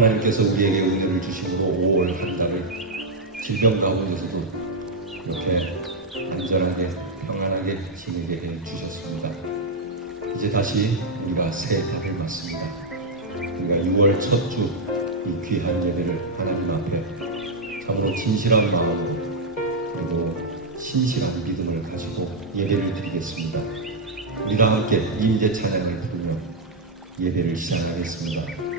하나님께서 우리에게 은혜를 주심으로 5월 한 달을 질병 가운데서도 이렇게 안전하게 평안하게 지내게 주셨습니다. 이제 다시 우리가 새 달을 맞습니다. 우리가 6월 첫 주 이 귀한 예배를 하나님 앞에 참으로 진실한 마음으로 그리고 신실한 믿음을 가지고 예배를 드리겠습니다. 우리 다 함께 임재 찬양을 부르며 예배를 시작하겠습니다.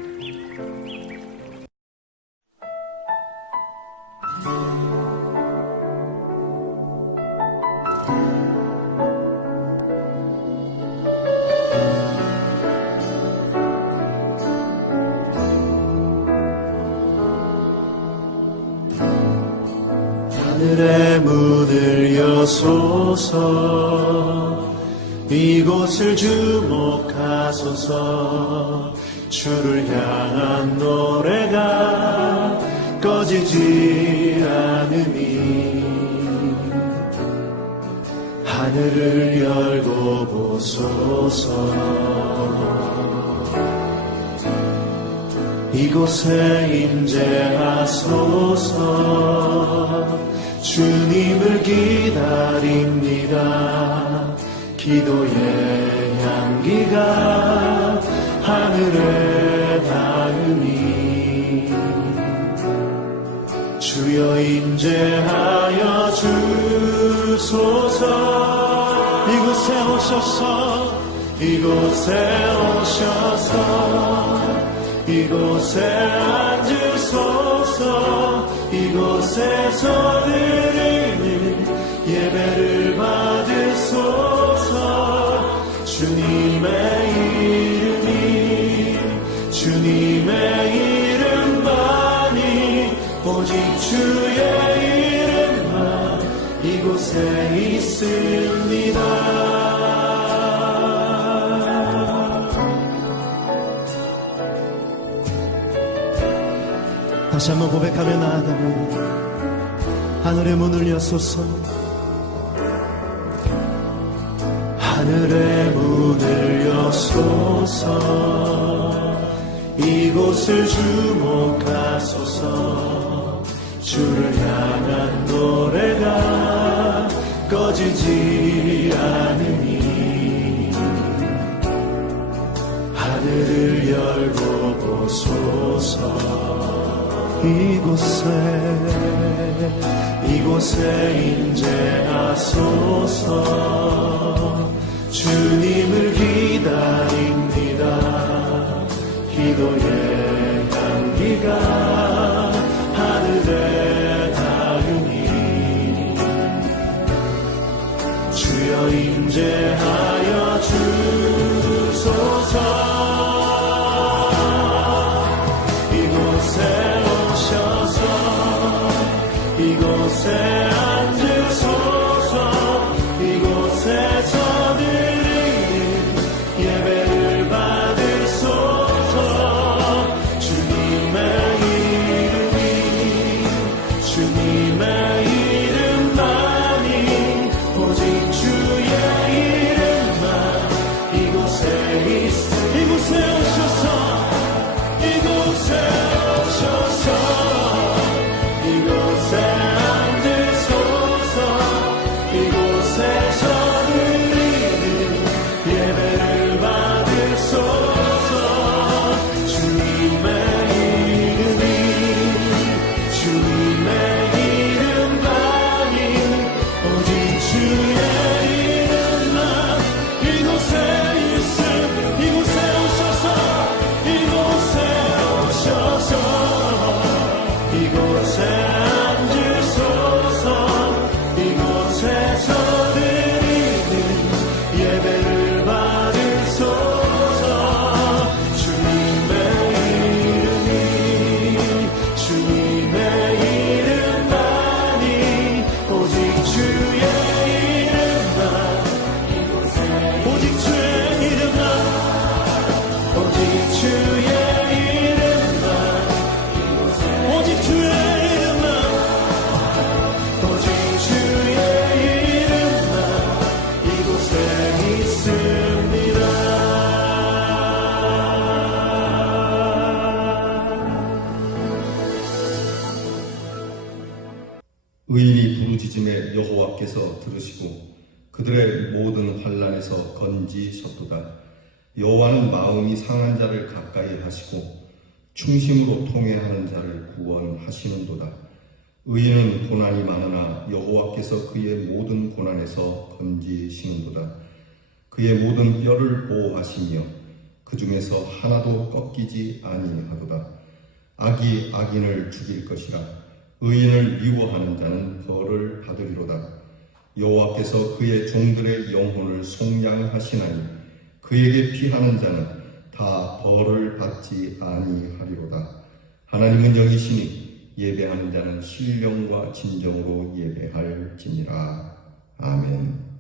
하늘의 문을 여소서 이곳을 주목하소서 주를 향한 노래가 꺼지지 않으니 하늘을 열고 보소서 이곳에 임재하소서 주님을 기다립니다. 기도의 향기가 하늘에 닿으니 주여 임재하여 주소서 이곳에 오셔서 이곳에 오셔서 이곳에 앉으소서 이곳에서 드리는 예배를 받으소서 주님의 이름만이 오직 주의 이름만 이곳에 있습니다. 다시 한번 고백하며 나아가면 하늘의 문을 여소서 하늘의 문을 여소서 이곳을 주목하소서 주를 향한 노래가 꺼지지 않으니 하늘을 열고 보소서 이곳에 임재하소서 주님을 기다립니다. 기도의 향기가 하늘에 닿으니 주여 임재하여 주소서 이곳에 앉으소서 이곳에서 드리는 예배를 받으소서 주님의 이름만이 오직 주의 이름만 이곳에 오셔서 이곳에 앉으소서 의인이 부르짖음에 여호와께서 들으시고 그들의 모든 환난에서 건지셨도다. 여호와는 마음이 상한 자를 가까이 하시고 충심으로 통회하는 자를 구원하시는도다. 의인은 고난이 많으나 여호와께서 그의 모든 고난에서 건지시는도다. 그의 모든 뼈를 보호하시며 그 중에서 하나도 꺾이지 아니하도다. 악이 악인을 죽일 것이라. 의인을 미워하는 자는 벌을 받으리로다. 여호와께서 그의 종들의 영혼을 속량하시나니 그에게 피하는 자는 다 벌을 받지 아니하리로다. 하나님은 영이시니 예배하는 자는 신령과 진정으로 예배할지니라. 아멘.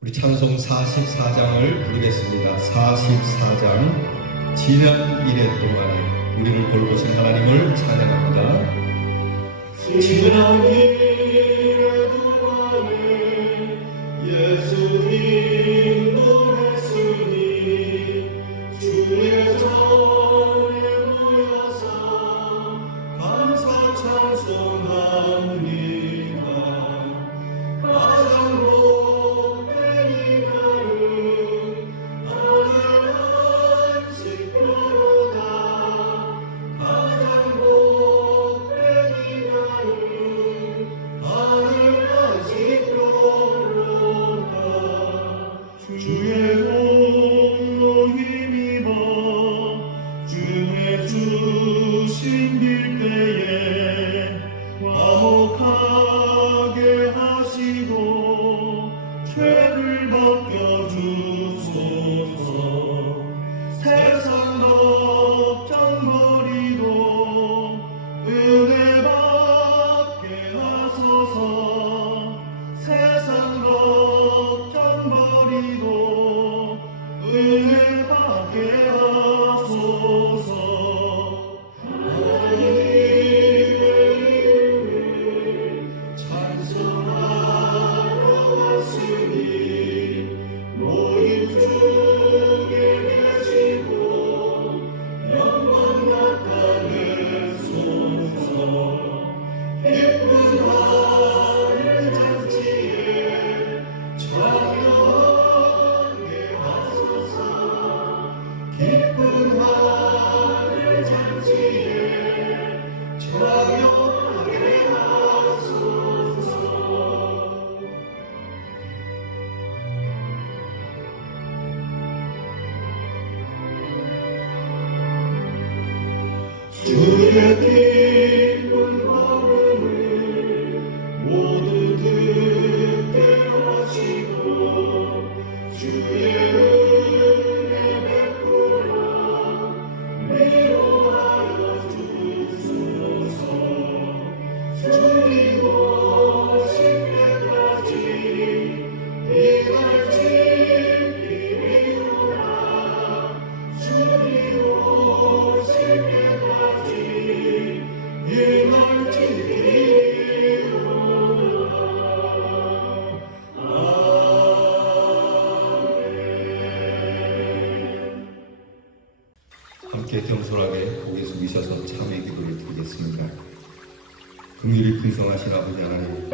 우리 찬송 44장을 부르겠습니다. 44장 지난 이래 동안에 우리를 돌보신 하나님을 찬양합니다. 지난 이래 동안에 예수님 노랬으니 주의 전에 모여서 감사 찬송합니다. 가장 복된 이날은 하늘 안식교로다. 가장 복된 이날은 하늘 안식교로다. 주의 공로 힘입어 주의 주신 길때에 화목하게 하시고 죄를 벗겨주소서. 세상 걱정 버리고 은혜 받게 하소서. 세상 걱정 버리고 은혜 받게 하소서. 하나님의 이름을 찬송하러 왔으니 모임 중에 계시고 영광 나타내소서. 기쁜 하늘 잔치에 참여하게 하소서. 기쁜 하늘 잔치에 참여하게 하소서. 주의 기쁜 걸음을 모두 듣게 하시고 주의 은혜 베풀어 위로하여 주소서. 주님 오실 때까지 이날 지키리로다. 주님 오실 때까지 이날 지키리로다. 아멘. 함께 겸손하게 고개 숙이셔서 참회 기도를 드리겠습니다. 긍휼히 풍성하신 아버지 하나님,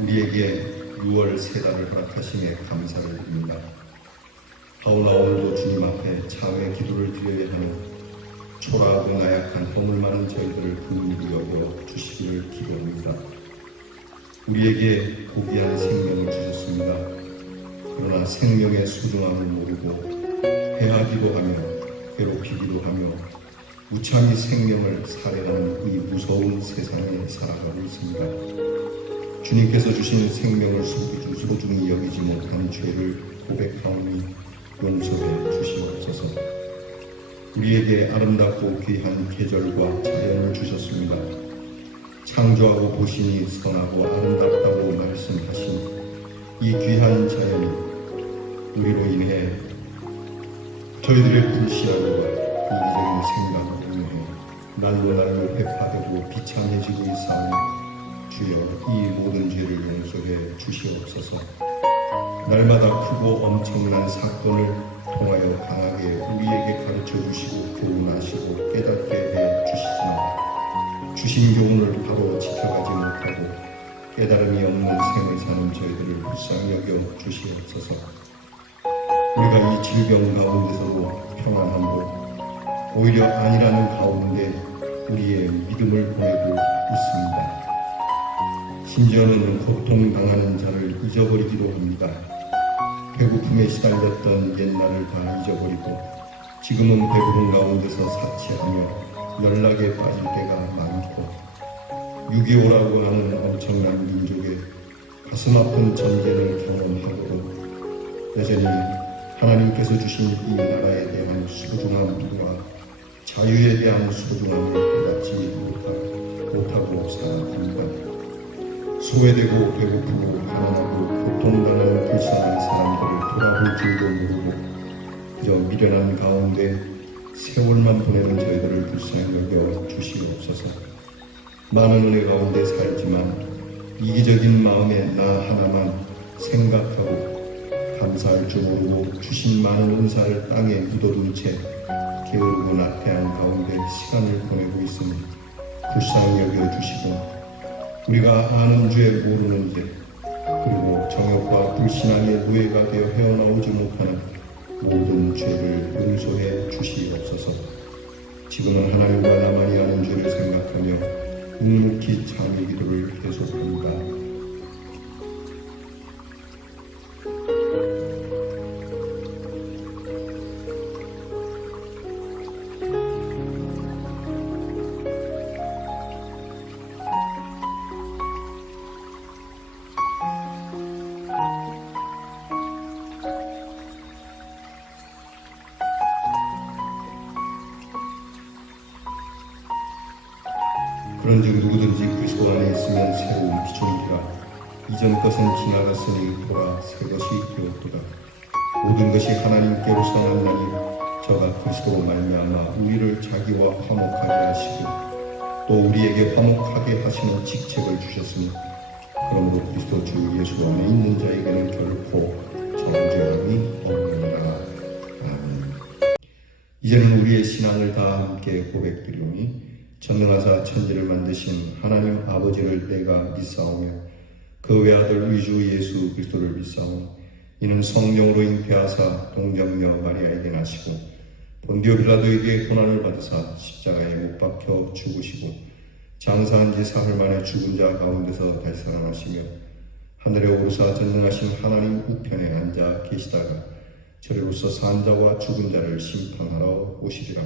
우리에게 6월 세 달을 허락하심에 감사를 드립니다. 하오나 오늘도 주님 앞에 참회 기도를 드려야 하는 초라하고 나약한 허물 많은 저희들을 긍휼히 여겨 주시기를 기도합니다. 우리에게 고귀한 생명을 주셨습니다. 그러나 생명의 소중함을 모르고 해하기도 하며 괴롭히기도 하며 무참히 생명을 살해하는 이 무서운 세상에 살아가고 있습니다. 주님께서 주신 생명을 소중히 여기지 못한 죄를 고백하오니 용서해 주시옵소서. 우리에게 아름답고 귀한 계절과 자연을 주셨습니다. 창조하고 보시니 선하고 아름답다고 말씀하신 이 귀한 자연이 우리로 인해 저희들의 불신앙과 이기적인 생각으로 인해 날로 회파되고 비참해지고 있사오니 주여 이 모든 죄를 용서해 주시옵소서. 날마다 크고 엄청난 사건을 통하여 강하게 우리에게 가르쳐 주시고 교훈하시고 깨닫게 해 주시지만 주신 교훈을 바로 지켜가지 못하고 깨달음이 없는 생을 사는 저희들을 불쌍히 여겨 주시옵소서. 우리가 이 질병 가운데서도 평안함으로 오히려 아니라는 가운데 우리의 믿음을 보내고 있습니다. 심지어는 고통당하는 자를 잊어버리기도 합니다. 배고픔에 시달렸던 옛날을 다 잊어버리고 지금은 배부른 가운데서 사치하며 연락에 빠질 때가 많고 6.25라고 하는 엄청난 민족의 가슴 아픈 전쟁을 경험하고도 여전히 하나님께서 주신 이 나라에 대한 소중함과 자유에 대한 소중함을 깨닫지 못하고 살아갑니다. 소외되고 배고프고 가난하고 고통당하는 불쌍한 사람들을 돌아볼 줄도 모르고 그저 미련한 가운데 세월만 보내는 저희들을 불쌍히 여겨 주시옵소서. 많은 은혜 가운데 살지만 이기적인 마음에 나 하나만 생각하고 감사할 줄 모르고 주신 많은 은사를 땅에 묻어둔 채 게으르고 나태한 가운데 시간을 보내고 있으니 불쌍히 여겨주시고 우리가 아는 죄 모르는 죄 그리고 정욕과 불신앙의 노예가 되어 헤어나오지 못하는 모든 죄를 용서해 주시옵소서. 지금은 하나님과 나만이 아는 죄를 생각하며 묵묵히 참의 기도를 계속합니다. 그런즉 누구든지 그리스도 안에 있으면 새로운 피조물이라 이전 것은 지나갔으니 보라 새 것이 되었도다. 모든 것이 하나님께로서 났나니 저가 그리스도로 말미암아 우리를 자기와 화목하게 하시고 또 우리에게 화목하게 하시는 직책을 주셨으니 그러므로 그리스도 주 예수 안에 있는 자에게는 결코 정죄함이 없느니라. 아멘. 이제는 우리의 신앙을 다 함께 고백드리오니 전능하사 천지를 만드신 하나님 아버지를 내가 믿사오며 그 외아들 위주 예수 그리스도를 믿사오니 이는 성령으로 잉태하사 동정녀 마리아에게 나시고 본디오 빌라도에게 고난을 받으사 십자가에 못 박혀 죽으시고 장사한 지 사흘 만에 죽은 자 가운데서 다시 살아나시며 하늘에 오르사 전능하신 하나님 우편에 앉아 계시다가 저리로서 산 자와 죽은 자를 심판하러 오시리라.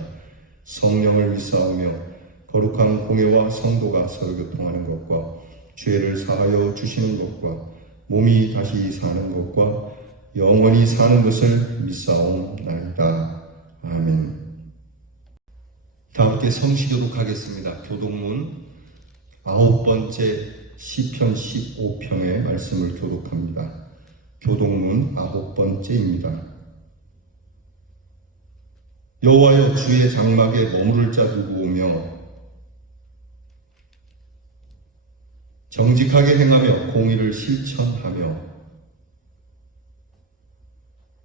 성령을 믿사오며 거룩한 공예와 성도가 서로 교통하는 것과 죄를 사하여 주시는 것과 몸이 다시 사는 것과 영원히 사는 것을 믿사옵나이다. 아멘. 다 함께 성시교독 하겠습니다. 교독문 9번째 시편 15편의 말씀을 교독합니다. 교독문 9번째입니다. 여호와여 주의 장막에 머무를 자 누구 오며 정직하게 행하며 공의를 실천하며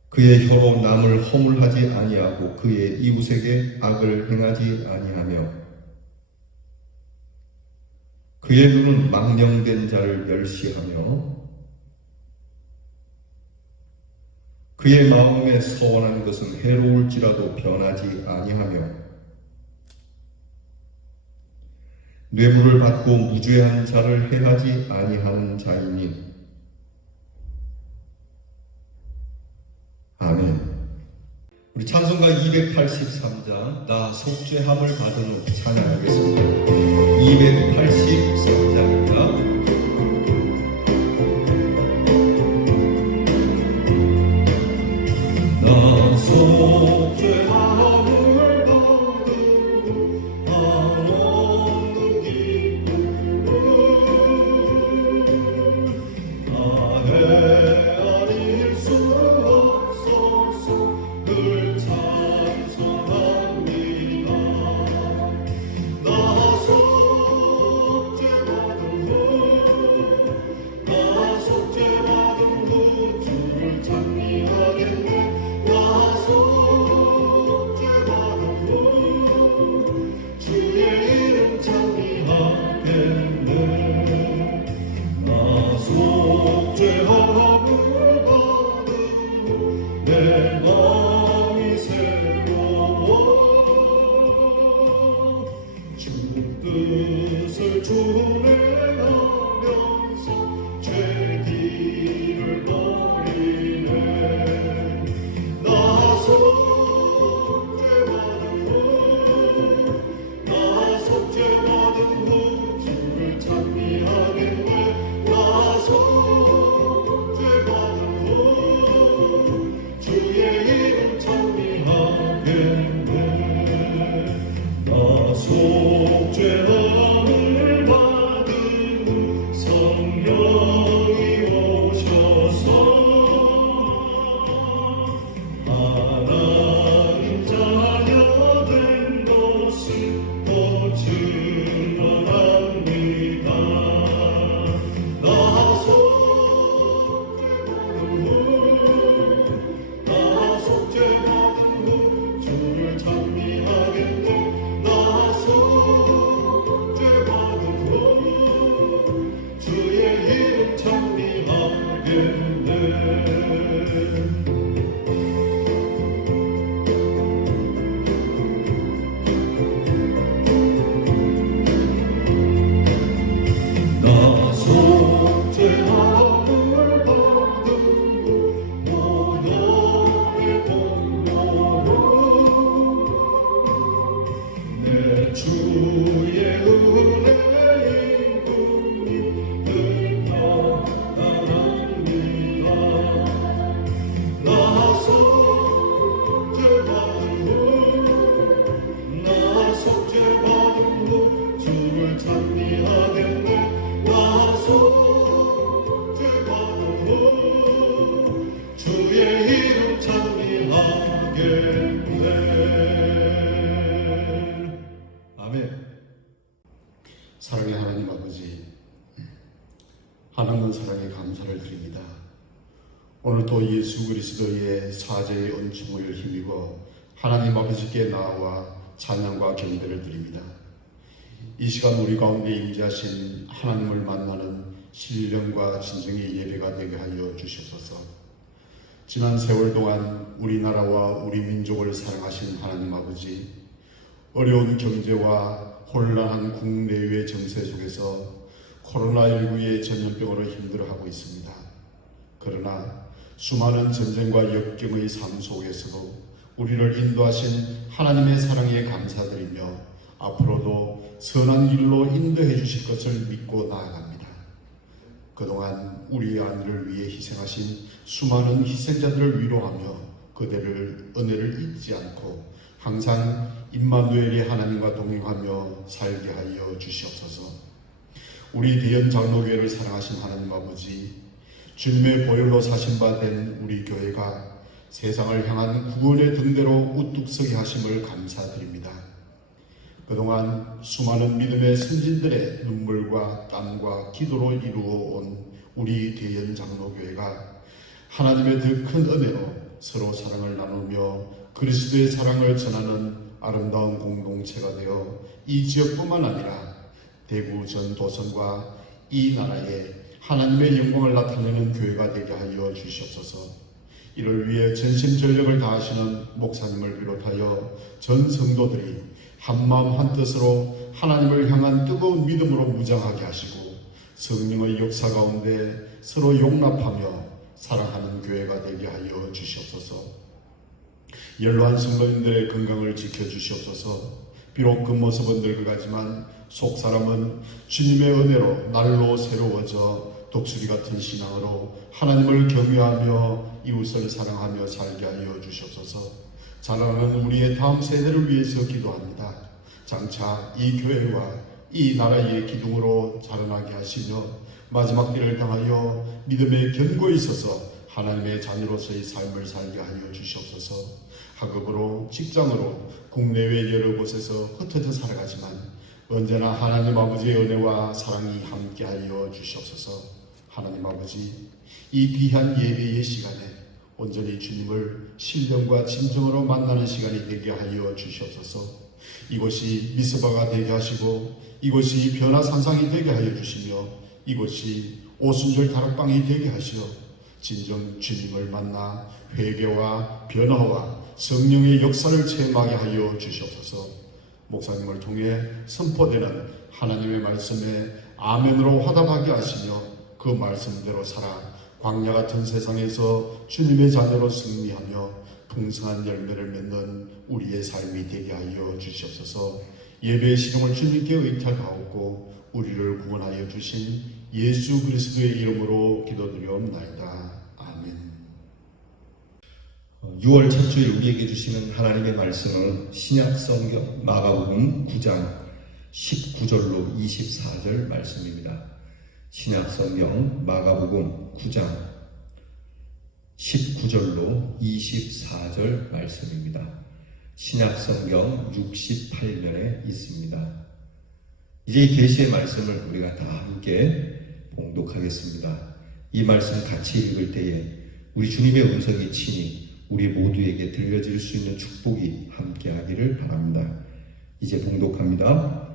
그의 혀로 남을 허물하지 아니하고 그의 이웃에게 악을 행하지 아니하며 그의 눈은 망령된 자를 멸시하며 그의 마음에 서원한 것은 해로울지라도 변하지 아니하며 뇌물을 받고 무죄한 자를 해하지 아니하는 자이니 아멘. 우리 찬송가 283장 나 속죄함을 받은 찬양하겠습니다. 283장입니다. 나 속죄함을 나 속죄받은 성령이 오셔서 하나님 자녀 된 것을 또 증언합니다. 나서 속죄받은 후 주를 찬미하겠네. 나서 속죄받은 후 주의 이름 찬미하겠네. 나 속죄함을 받은 후 모욕의 공로로 내 주의 은혜인 꿈이 늘 평안합니다. 나 속죄받은 후 주를 찬미하겠네. 나 속죄받은 후 주의 이름 찬미하겠네. 아멘. 사랑의 하나님 아버지, 하나님 사랑에 감사를 드립니다. 오늘 또 예수 그리스도의 사죄의 은총을 힘입어 하나님 아버지께 나와 찬양과 경배를 드립니다. 이 시간 우리 가운데 임재하신 하나님을 만나는 신령과 진정의 예배가 되게 하여 주시옵소서. 지난 세월 동안 우리나라와 우리 민족을 사랑하신 하나님 아버지, 어려운 경제와 혼란한 국내외 정세 속에서 코로나19의 전염병으로 힘들어하고 있습니다. 그러나 수많은 전쟁과 역경의 삶 속에서도 우리를 인도하신 하나님의 사랑에 감사드리며 앞으로도 선한 길로 인도해 주실 것을 믿고 나아갑니다. 그동안 우리의 안위를 위해 희생하신 수많은 희생자들을 위로하며 그들을 은혜를 잊지 않고 항상 임마누엘의 하나님과 동행하며 살게 하여 주시옵소서. 우리 대연 장로교회를 사랑하신 하나님 아버지, 주님의 보혈로 사신 바 된 우리 교회가 세상을 향한 구원의 등대로 우뚝 서게 하심을 감사드립니다. 그동안 수많은 믿음의 선진들의 눈물과 땀과 기도로 이루어온 우리 대연 장로교회가 하나님의 더 큰 은혜로 서로 사랑을 나누며 그리스도의 사랑을 전하는 아름다운 공동체가 되어 이 지역뿐만 아니라 대구 전도선과 이 나라에 하나님의 영광을 나타내는 교회가 되게 하여 주시옵소서. 이를 위해 전심전력을 다하시는 목사님을 비롯하여 전 성도들이 한마음 한뜻으로 하나님을 향한 뜨거운 믿음으로 무장하게 하시고 성령의 역사 가운데 서로 용납하며 사랑하는 교회가 되게 하여 주시옵소서. 연로한 성도님들의 건강을 지켜주시옵소서. 비록 그 모습은 늙어가지만 속사람은 주님의 은혜로 날로 새로워져 독수리 같은 신앙으로 하나님을 경외하며 이웃을 사랑하며 살게 하여 주시옵소서. 자라나는 우리의 다음 세대를 위해서 기도합니다. 장차 이 교회와 이 나라의 기둥으로 자라나게 하시며 마지막 때를 당하여 믿음의 견고에 있어서 하나님의 자녀로서의 삶을 살게 하여 주시옵소서. 학업으로 직장으로 국내외 여러 곳에서 흩어져 살아가지만 언제나 하나님 아버지의 은혜와 사랑이 함께하여 주시옵소서. 하나님 아버지, 이 귀한 예배의 시간에 온전히 주님을 신령과 진정으로 만나는 시간이 되게 하여 주시옵소서. 이곳이 미스바가 되게 하시고 이곳이 변화산상이 되게 하여 주시며 이곳이 오순절 다락방이 되게 하시어 진정 주님을 만나 회개와 변화와 성령의 역사를 체험하게 하여 주시옵소서. 목사님을 통해 선포되는 하나님의 말씀에 아멘으로 화답하게 하시며 그 말씀대로 살아 광야 같은 세상에서 주님의 자녀로 승리하며 풍성한 열매를 맺는 우리의 삶이 되게 하여 주시옵소서. 예배의 시종을 주님께 의탁하옵고 우리를 구원하여 주신 예수 그리스도의 이름으로 기도드리옵나이다. 아멘. 6월 첫 주일 우리에게 주시는 하나님의 말씀은 신약 성경 마가복음 9장 19절로 24절 말씀입니다. 신약성경 마가복음 9장 19절로 24절 말씀입니다. 신약성경 68면에 있습니다. 이제 이 계시의 말씀을 우리가 다 함께 봉독하겠습니다. 이 말씀 같이 읽을 때에 우리 주님의 음성이 친히 우리 모두에게 들려질 수 있는 축복이 함께하기를 바랍니다. 이제 봉독합니다.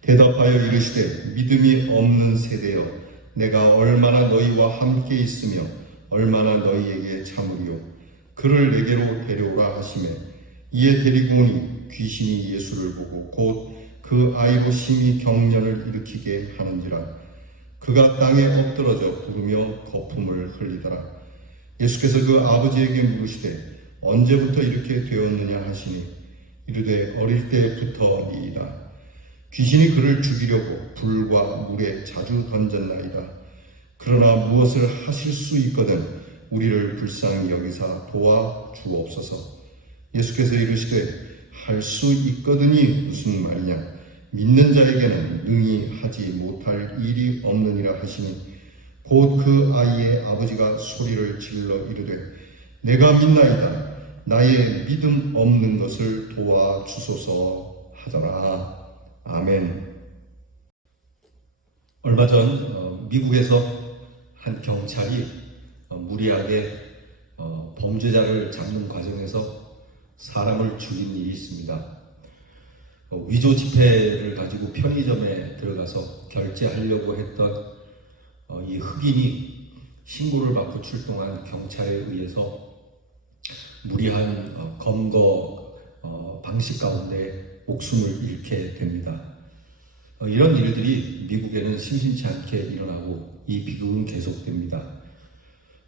대답하여 이르시되 믿음이 없는 세대여 내가 얼마나 너희와 함께 있으며 얼마나 너희에게 참으리요 그를 내게로 데려오라 하시매 이에 데리고 오니 귀신이 예수를 보고 곧 그 아이로 심히 경련을 일으키게 하는지라 그가 땅에 엎드러져 부르며 거품을 흘리더라. 예수께서 그 아버지에게 물으시되 언제부터 이렇게 되었느냐 하시니 이르되 어릴 때부터이다. 귀신이 그를 죽이려고 불과 물에 자주 던졌나이다. 그러나 무엇을 하실 수 있거든 우리를 불쌍히 여기사 도와주옵소서. 예수께서 이르시되 할 수 있거든이 무슨 말이냐. 믿는 자에게는 능히 하지 못할 일이 없느니라 하시니 곧 그 아이의 아버지가 소리를 질러 이르되 내가 믿나이다. 나의 믿음 없는 것을 도와주소서 하더라. 아멘. 얼마 전 미국에서 한 경찰이 무리하게 범죄자를 잡는 과정에서 사람을 죽인 일이 있습니다. 위조 지폐를 가지고 편의점에 들어가서 결제하려고 했던 이 흑인이 신고를 받고 출동한 경찰에 의해서 무리한 검거 방식 가운데 목숨을 잃게 됩니다. 이런 일들이 미국에는 심심치 않게 일어나고 이 비극은 계속됩니다.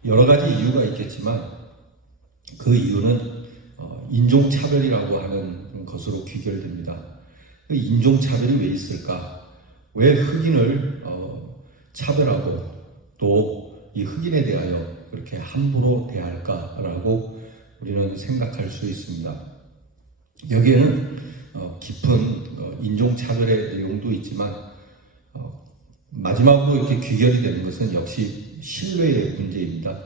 여러 가지 이유가 있겠지만 그 이유는 인종차별이라고 하는 것으로 귀결됩니다. 인종차별이 왜 있을까? 왜 흑인을 차별하고 또 이 흑인에 대하여 그렇게 함부로 대할까라고 우리는 생각할 수 있습니다. 여기에는 깊은 인종차별의 내용도 있지만 마지막으로 이렇게 귀결이 되는 것은 역시 신뢰의 문제입니다.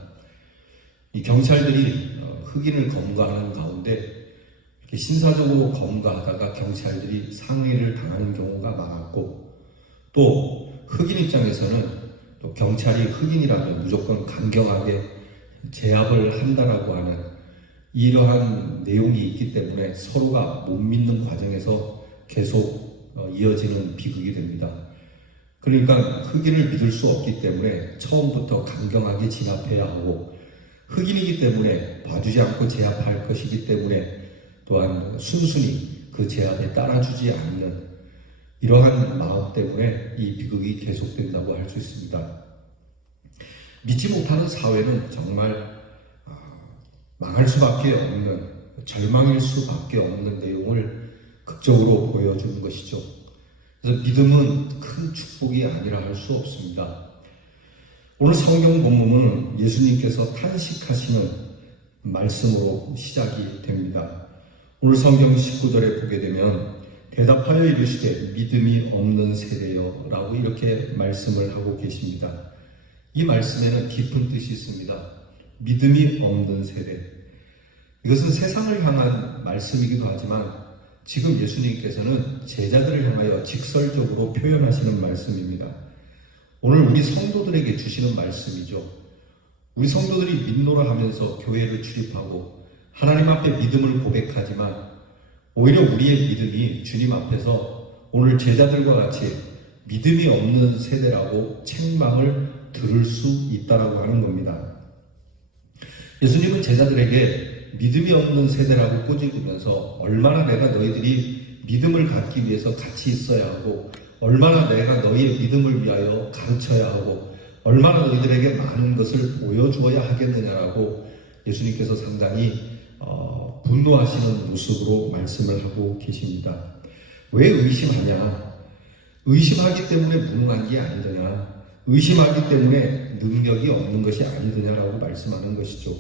이 경찰들이 흑인을 검거하는 가운데 이렇게 신사적으로 검거하다가 경찰들이 상해를 당하는 경우가 많았고 또 흑인 입장에서는 또 경찰이 흑인이라면 무조건 강경하게 제압을 한다라고 하는 이러한 내용이 있기 때문에 서로가 못 믿는 과정에서 계속 이어지는 비극이 됩니다. 그러니까 흑인을 믿을 수 없기 때문에 처음부터 강경하게 진압해야 하고 흑인이기 때문에 봐주지 않고 제압할 것이기 때문에 또한 순순히 그 제압에 따라주지 않는 이러한 마음 때문에 이 비극이 계속된다고 할 수 있습니다. 믿지 못하는 사회는 정말 망할 수밖에 없는, 절망일 수밖에 없는 내용을 극적으로 보여주는 것이죠. 그래서 믿음은 큰 축복이 아니라 할 수 없습니다. 오늘 성경 본문은 예수님께서 탄식하시는 말씀으로 시작이 됩니다. 오늘 성경 19절에 보게 되면 대답하여 이르시되 믿음이 없는 세대여 라고 이렇게 말씀을 하고 계십니다. 이 말씀에는 깊은 뜻이 있습니다. 믿음이 없는 세대. 이것은 세상을 향한 말씀이기도 하지만 지금 예수님께서는 제자들을 향하여 직설적으로 표현하시는 말씀입니다. 오늘 우리 성도들에게 주시는 말씀이죠. 우리 성도들이 민노를 하면서 교회를 출입하고 하나님 앞에 믿음을 고백하지만 오히려 우리의 믿음이 주님 앞에서 오늘 제자들과 같이 믿음이 없는 세대라고 책망을 들을 수 있다라고 하는 겁니다. 예수님은 제자들에게 믿음이 없는 세대라고 꼬집으면서 얼마나 내가 너희들이 믿음을 갖기 위해서 같이 있어야 하고 얼마나 내가 너희의 믿음을 위하여 가르쳐야 하고 얼마나 너희들에게 많은 것을 보여주어야 하겠느냐라고 예수님께서 상당히 분노하시는 모습으로 말씀을 하고 계십니다. 왜 의심하냐? 의심하기 때문에 무능한 게 아니더냐? 의심하기 때문에 능력이 없는 것이 아니더냐라고 말씀하는 것이죠.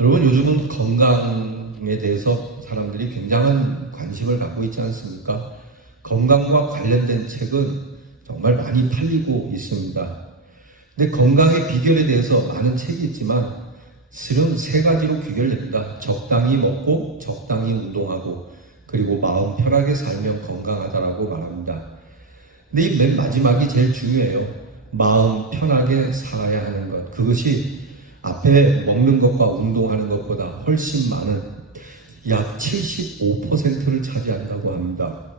여러분, 요즘은 건강에 대해서 사람들이 굉장한 관심을 갖고 있지 않습니까? 건강과 관련된 책은 정말 많이 팔리고 있습니다. 근데 건강의 비결에 대해서 많은 책이 있지만 실은 세 가지로 귀결됩니다. 적당히 먹고 적당히 운동하고 그리고 마음 편하게 살면 건강하다라고 말합니다. 근데 이 맨 마지막이 제일 중요해요. 마음 편하게 살아야 하는 것. 그것이 앞에 먹는 것과 운동하는 것보다 훨씬 많은 약 75%를 차지한다고 합니다.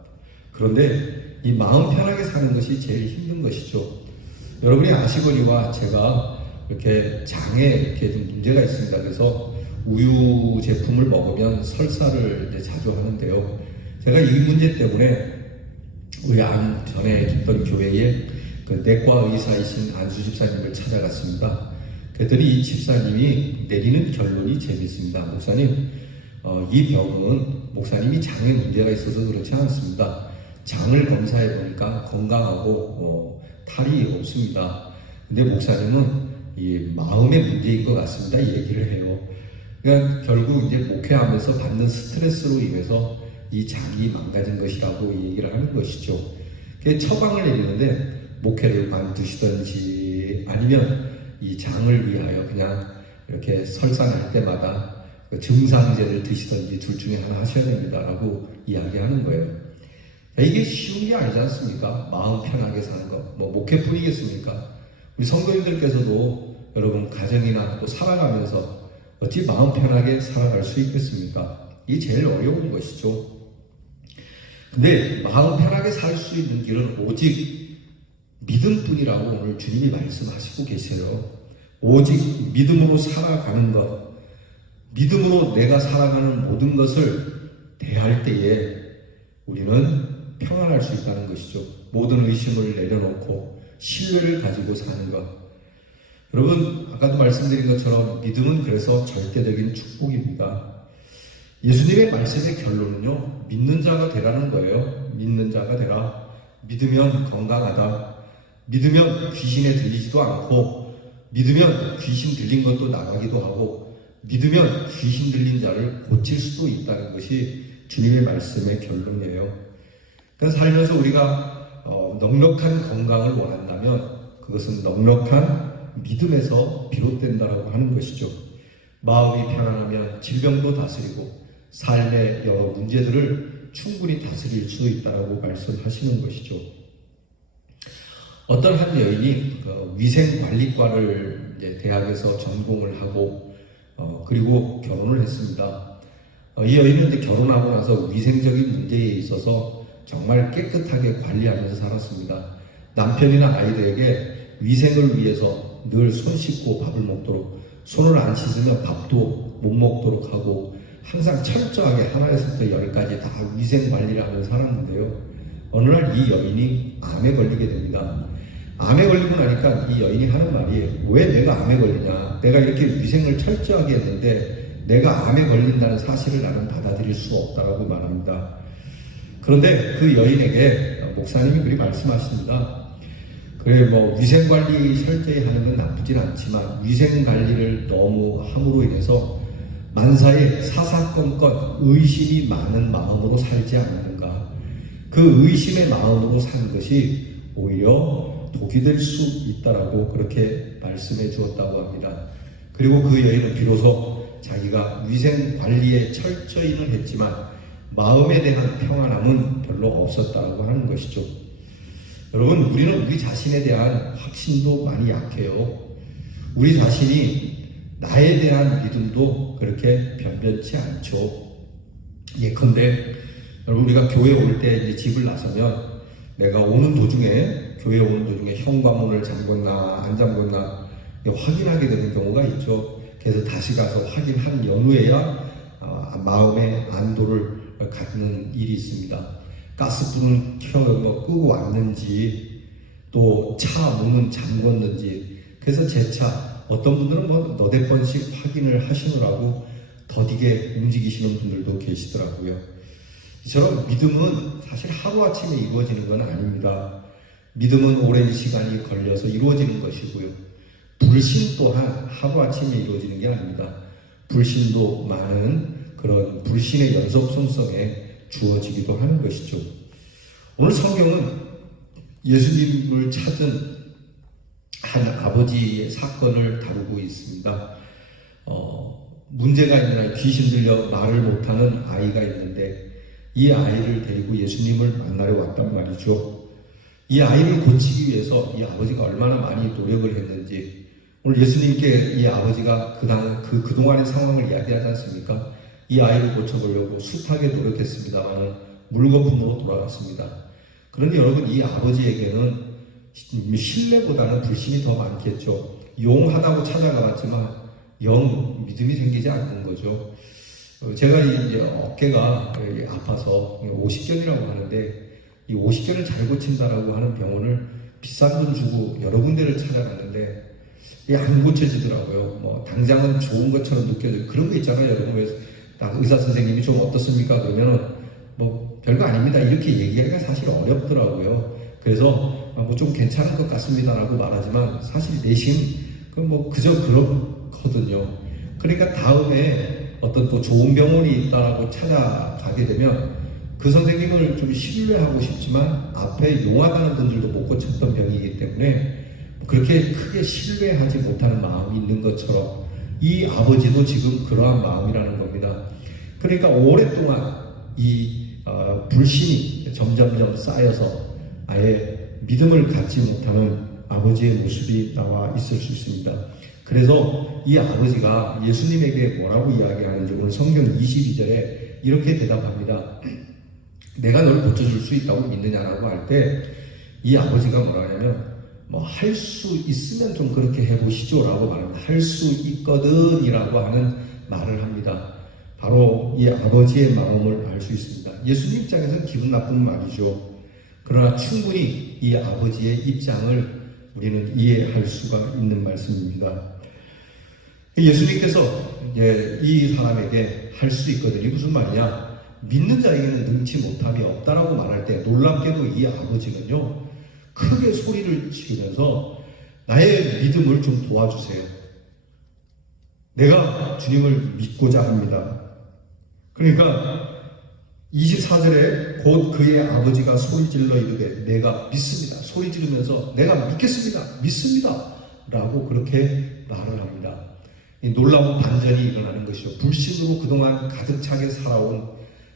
그런데 이 마음 편하게 사는 것이 제일 힘든 것이죠. 여러분이 아시거니와 제가 이렇게 장에 이렇게 좀 문제가 있습니다. 그래서 우유 제품을 먹으면 설사를 이제 자주 하는데요. 제가 이 문제 때문에 우리 전에 있던 교회에 그 내과 의사이신 안수 집사님을 찾아갔습니다. 그랬더니 이 집사님이 내리는 결론이 재밌습니다. 목사님, 이 병은 목사님이 장에 문제가 있어서 그렇지 않습니다. 장을 검사해 보니까 건강하고 탈이 없습니다. 근데 목사님은 이 마음의 문제인 것 같습니다. 이 얘기를 해요. 그러니까 결국 이제 목회하면서 받는 스트레스로 인해서 이 장이 망가진 것이라고 얘기를 하는 것이죠. 처방을 내리는데 목회를 관두시든지 아니면 이 장을 위하여 그냥 이렇게 설사날 때마다 증상제를 드시든지 둘 중에 하나 하셔야 됩니다라고 이야기하는 거예요. 이게 쉬운 게 아니지 않습니까? 마음 편하게 사는 것. 뭐 목회뿐이겠습니까? 우리 성도님들께서도 여러분 가정이나 또 살아가면서 어찌 마음 편하게 살아갈 수 있겠습니까? 이게 제일 어려운 것이죠. 근데 마음 편하게 살 수 있는 길은 오직 믿음뿐이라고 오늘 주님이 말씀하시고 계세요. 오직 믿음으로 살아가는 것, 믿음으로 내가 살아가는 모든 것을 대할 때에 우리는 평안할 수 있다는 것이죠. 모든 의심을 내려놓고 신뢰를 가지고 사는 것. 여러분, 아까도 말씀드린 것처럼 믿음은 그래서 절대적인 축복입니다. 예수님의 말씀의 결론은요, 믿는 자가 되라는 거예요. 믿는 자가 되라. 믿으면 건강하다. 믿으면 귀신에 들리지도 않고, 믿으면 귀신 들린 것도 나가기도 하고, 믿으면 귀신 들린 자를 고칠 수도 있다는 것이 주님의 말씀의 결론이에요. 그래서 살면서 우리가 넉넉한 건강을 원한다면 그것은 넉넉한 믿음에서 비롯된다라고 하는 것이죠. 마음이 편안하면 질병도 다스리고 삶의 여러 문제들을 충분히 다스릴 수 있다라고 말씀하시는 것이죠. 어떤 한 여인이 위생관리과를 이제 대학에서 전공을 하고 그리고 결혼을 했습니다. 이 여인은 이제 결혼하고 나서 위생적인 문제에 있어서 정말 깨끗하게 관리하면서 살았습니다. 남편이나 아이들에게 위생을 위해서 늘 손 씻고 밥을 먹도록, 손을 안 씻으면 밥도 못 먹도록 하고 항상 철저하게 하나에서부터 10까지 다 위생 관리를 하면서 살았는데요. 어느 날 이 여인이 암에 걸리게 됩니다. 암에 걸리고 나니까 이 여인이 하는 말이, 왜 내가 암에 걸리냐? 내가 이렇게 위생을 철저하게 했는데 내가 암에 걸린다는 사실을 나는 받아들일 수 없다고 말합니다. 그런데 그 여인에게 목사님이 그렇게 말씀하십니다. 그래, 위생관리 철저히 하는 건 나쁘진 않지만 위생관리를 너무 함으로 인해서 만사에 사사건건 의심이 많은 마음으로 살지 않았는가. 그 의심의 마음으로 사는 것이 오히려 독이 될 수 있다라고 그렇게 말씀해 주었다고 합니다. 그리고 그 여인은 비로소 자기가 위생관리에 철저히는 했지만 마음에 대한 평안함은 별로 없었다고 하는 것이죠. 여러분, 우리는 우리 자신에 대한 확신도 많이 약해요. 우리 자신이 나에 대한 믿음도 그렇게 변변치 않죠. 예컨대 여러분, 우리가 교회 올 때 이제 집을 나서면 내가 오는 도중에, 교회 오는 도중에 현관문을 잠궜나 안 잠궜나 확인하게 되는 경우가 있죠. 그래서 다시 가서 확인한 연후에야 마음의 안도를 갖는 일이 있습니다. 가스불은 끄고 왔는지, 또 차 문은 잠궜는지, 그래서 제 차, 어떤 분들은 너댓 번씩 확인을 하시느라고 더디게 움직이시는 분들도 계시더라고요. 이처럼 믿음은 사실 하루아침에 이루어지는 건 아닙니다. 믿음은 오랜 시간이 걸려서 이루어지는 것이고요. 불신 또한 하루아침에 이루어지는 게 아닙니다. 불신도 많은 그런 불신의 연속성에 주어지기도 하는 것이죠. 오늘 성경은 예수님을 찾은 한 아버지의 사건을 다루고 있습니다. 문제가 있는 귀신 들려 말을 못하는 아이가 있는데 이 아이를 데리고 예수님을 만나러 왔단 말이죠. 이 아이를 고치기 위해서 이 아버지가 얼마나 많이 노력을 했는지 오늘 예수님께 이 아버지가 그동안의 상황을 이야기하지 않습니까? 이 아이를 고쳐보려고 숱하게 노력했습니다만 물거품으로 돌아갔습니다. 그런데 여러분, 이 아버지에게는 신뢰보다는 불신이 더 많겠죠. 용하다고 찾아가봤지만 영 믿음이 생기지 않는 거죠. 제가 이제 어깨가 아파서 50견이라고 하는데 이 50견을 잘 고친다라고 하는 병원을 비싼 돈 주고 여러 군데를 찾아갔는데 이게 안 고쳐지더라고요. 뭐 당장은 좋은 것처럼 느껴져요. 그런 거 있잖아요. 여러분, 의사 선생님이 좀 어떻습니까? 그러면은 뭐 별거 아닙니다. 이렇게 얘기하기가 사실 어렵더라고요. 그래서 뭐 좀 괜찮은 것 같습니다라고 말하지만 사실 내심 그저 그렇거든요. 그러니까 다음에 어떤 또 좋은 병원이 있다라고 찾아가게 되면 그 선생님을 좀 신뢰하고 싶지만 앞에 용하다는 분들도 못 고쳤던 병이기 때문에 그렇게 크게 신뢰하지 못하는 마음이 있는 것처럼 이 아버지도 지금 그러한 마음이라는 겁니다. 그러니까 오랫동안 이 불신이 점점점 쌓여서 아예 믿음을 갖지 못하는 아버지의 모습이 나와 있을 수 있습니다. 그래서 이 아버지가 예수님에게 뭐라고 이야기하는지 오늘 성경 22절에 이렇게 대답합니다. 내가 널 고쳐줄 수 있다고 믿느냐라고 할 때 이 아버지가 뭐라 하냐면 할 수 있으면 좀 그렇게 해보시죠 라고 말합니다. 할 수 있거든 이라고 하는 말을 합니다. 바로 이 아버지의 마음을 알 수 있습니다. 예수님 입장에서는 기분 나쁜 말이죠. 그러나 충분히 이 아버지의 입장을 우리는 이해할 수가 있는 말씀입니다. 예수님께서 이 사람에게 할 수 있거든, 이게 무슨 말이냐? 믿는 자에게는 능치 못함이 없다라고 말할 때 놀랍게도 이 아버지는요 크게 소리를 지르면서 나의 믿음을 좀 도와주세요. 내가 주님을 믿고자 합니다. 그러니까 24절에 곧 그의 아버지가 소리질러 이르되 내가 믿습니다. 소리 지르면서 내가 믿겠습니다. 믿습니다. 라고 그렇게 말을 합니다. 이 놀라운 반전이 일어나는 것이죠. 불신으로 그동안 가득 차게 살아온